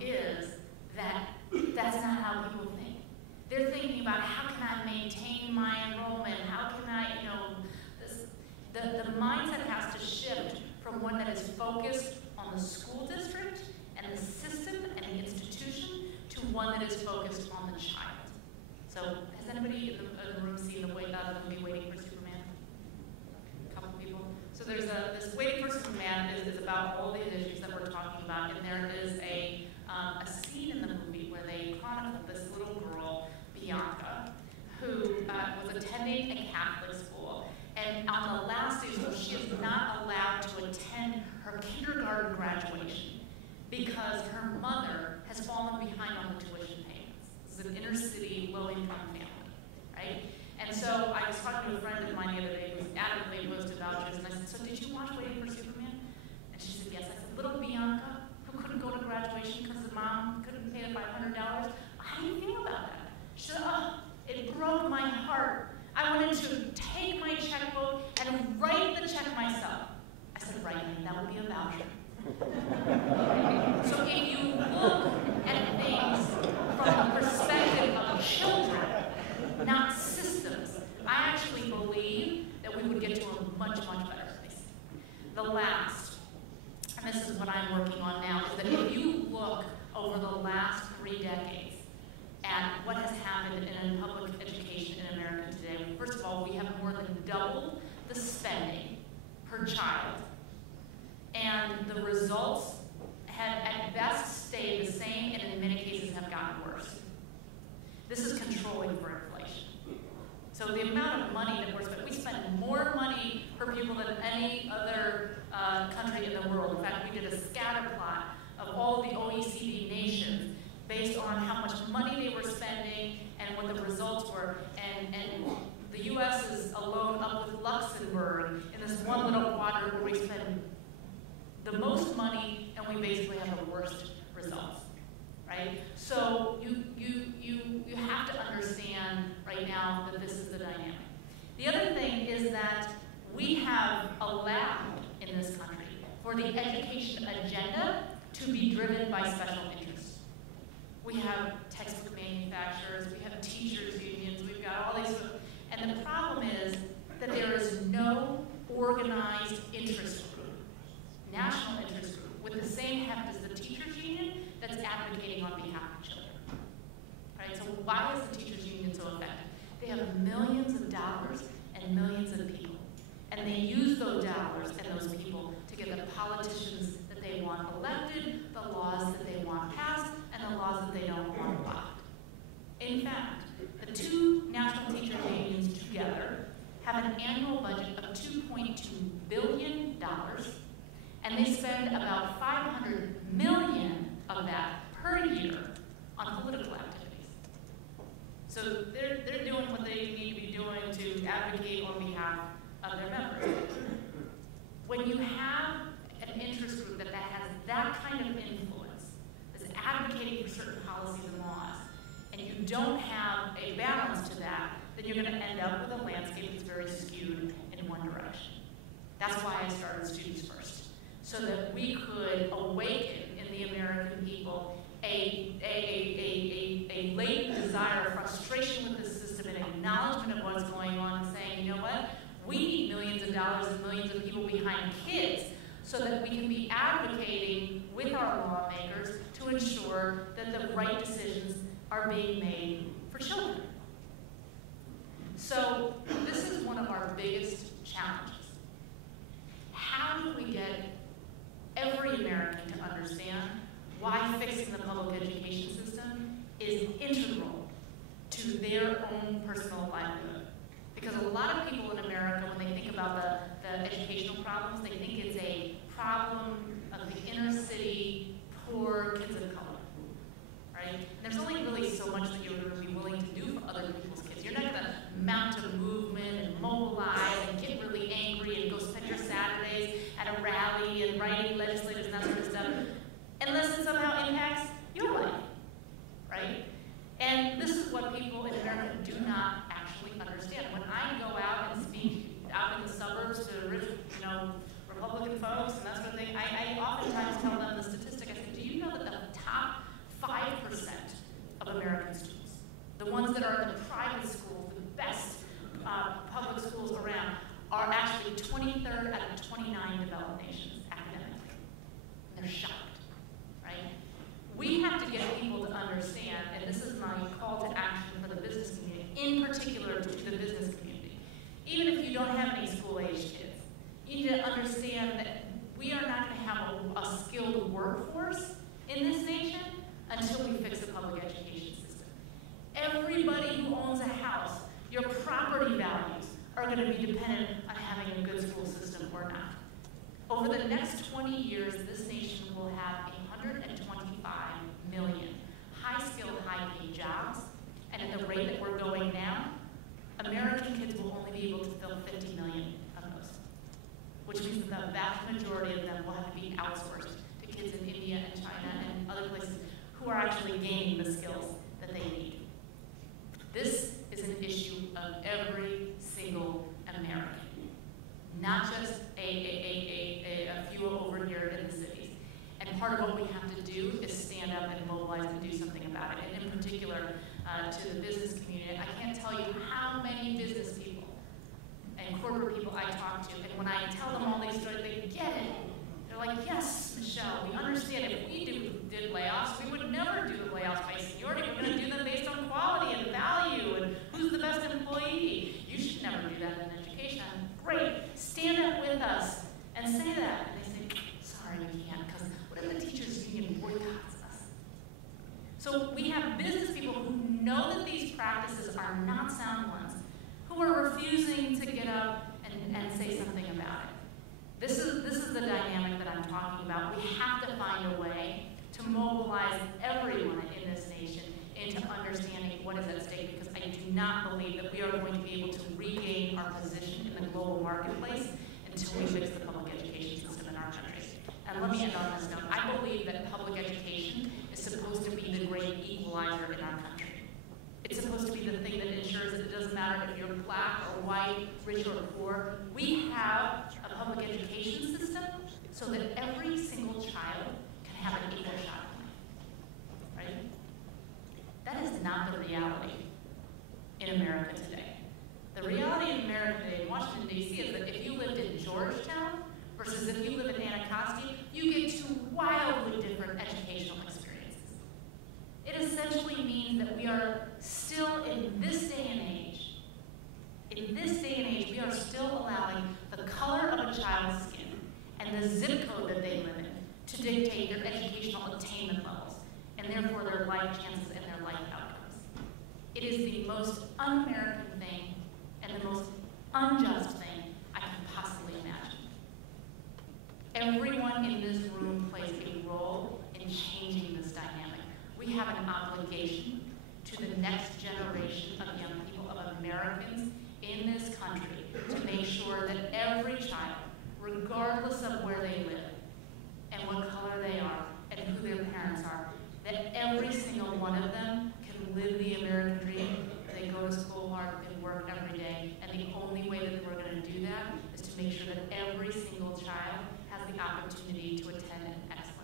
is that that's not how people think. They're thinking about how can I maintain my enrollment, how can I, the mindset has to shift from one that is focused on the school district and the system and the institution to one that is focused on the child. So has anybody in the room seen the movie Waiting for Superman? A couple people. So there's this Waiting for Superman is about all the issues that we're talking about, and there is a scene in the movie where they chronicle this little girl, Bianca, who was attending a Catholic school, and on the last day, so she is not allowed to attend her kindergarten graduation because her mother has fallen behind on the tuition payments. This is an inner city, low-income family, right? And so I was talking to a friend of mine the other day who was adamantly opposed to vouchers, and I said, so did you watch Waiting for Superman? And she said, yes. I said, little Bianca, who couldn't go to graduation because the mom couldn't pay the $500, how do you feel about that? She said, oh, it broke my heart. I wanted to take my checkbook and write the check myself. I said, right, that would be a voucher. So if you look at things from the perspective of children, not systems, I actually believe that we would get to a much, much better place. The last, and this is what I'm working on now, is that if you look over the last 3 decades at what has happened in public education in America today, first of all, we have more than doubled the spending per child, and the results have at best stayed the same and in many cases have gotten worse. This is controlling for inflation. So the amount of money that we're spending, we spend more money per pupil than any other country in the world. In fact, we did a scatter plot of all the OECD nations based on how much money they were spending and what the results were. And the U.S. is alone up with Luxembourg in this one little quadrant where we spend the most money and we basically have the worst results, right? So you have to understand right now that this is the dynamic. The other thing is that we have allowed in this country for the education agenda to be driven by special interests. We have textbook manufacturers, we have teachers unions, we've got all these, and the problem is that there is no organized interest group, national interest group, with the same heft as the teachers union that's advocating on behalf of children. Right? So why is the teachers union so effective? They have millions of dollars and millions of people, and they use those dollars and those people to get the politicians that they want elected, the laws that they want passed, and the laws that they don't want blocked. In fact, the 2 national teachers unions together have an annual budget of $2.2 billion, and they spend about $500 million of that per year on political activities. So they're doing what they need to be doing to advocate on behalf of their members. When you have an interest group that has that kind of influence, that's advocating for certain policies and laws, and you don't have a balance to that, then you're going to end up with a landscape that's very skewed in one direction. That's why I started Students First, so that we could awaken in the American people a latent desire, frustration with the system, and acknowledgement of what's going on, and saying, you know what, we need millions of dollars and millions of people behind kids so that we can be advocating with our lawmakers to ensure that the right decisions are being made for children. So this is one of our biggest challenges. How do we get every American to understand why fixing the public education system is integral to their own personal livelihood? Because a lot of people in America, when they think about the educational problems, they think it's a problem of the inner city, poor kids of color, right? And there's only really so much that you're going to be willing to do for other people's kids. You're not going to mount a movement and mobilize and get really angry and go spend your Saturdays at a rally and writing legislators and that sort of stuff, unless it somehow impacts your life, right? And this is what people in America do not actually understand. When I go out and speak out in the suburbs to Republican folks and that sort of thing, I skilled workforce in this nation until we fix the public education system. Everybody who owns a house, your property values are going to be dependent on having a good school system or not. Over the next 20 years, this nation will have 125 million high-skilled, high-paid jobs, and at the rate that we're going now, American kids will only be able to fill 50 million of those, which means that the vast majority of them will have to be outsourced to kids in India and China and other places who are actually gaining the skills that they need. This is an issue of every single American, not just a few over here in the cities. And part of what we have to do is stand up and mobilize and do something about it. And in particular, to the business community, I can't tell you how many business people and corporate people I talk to, and when I tell them all these stories, they get it. They're like, yes, Michelle, we understand if we did layoffs, we would never do the layoffs by seniority. We're going to do them based on quality and value and who's the best employee. You should never do that in education. Great, stand up with us and say that. And they say, sorry, we can't, because what if the teachers union boycotts us? So we have business people who know that these practices are not sound ones, who are refusing to get up and say something about it. This is the dynamic that I'm talking about. We have to find a way to mobilize everyone in this nation into understanding what is at stake, because I do not believe that we are going to be able to regain our position in the global marketplace until we fix the public education system in our country. And let me end on this note. I believe that public education is supposed to be the great equalizer in our country. It's supposed to be the thing that ensures that it doesn't matter if you're black or white, rich or poor. We have a public education system so that every single child can have an equal shot in life, right? That is not the reality in America today. The reality in America today, in Washington, D.C., is that if you lived in Georgetown versus if you live in Anacostia, you get two wildly different educational experiences. It essentially means that we are still in this day and age, we are still allowing the color of a child's skin and the zip code that they live in to dictate their educational attainment levels, and therefore their life chances and their life outcomes. It is the most un-American thing and the most unjust thing I can possibly imagine. Everyone in this room plays a role in changing this dynamic. We have an obligation to the next generation of young people, of Americans in this country, to make sure that every child, regardless of where they live and what color they are and who their parents are, that every single one of them can live the American dream. They go to school hard, they work every day, and the only way that we're going to do that is to make sure that every single child has the opportunity to attend an excellent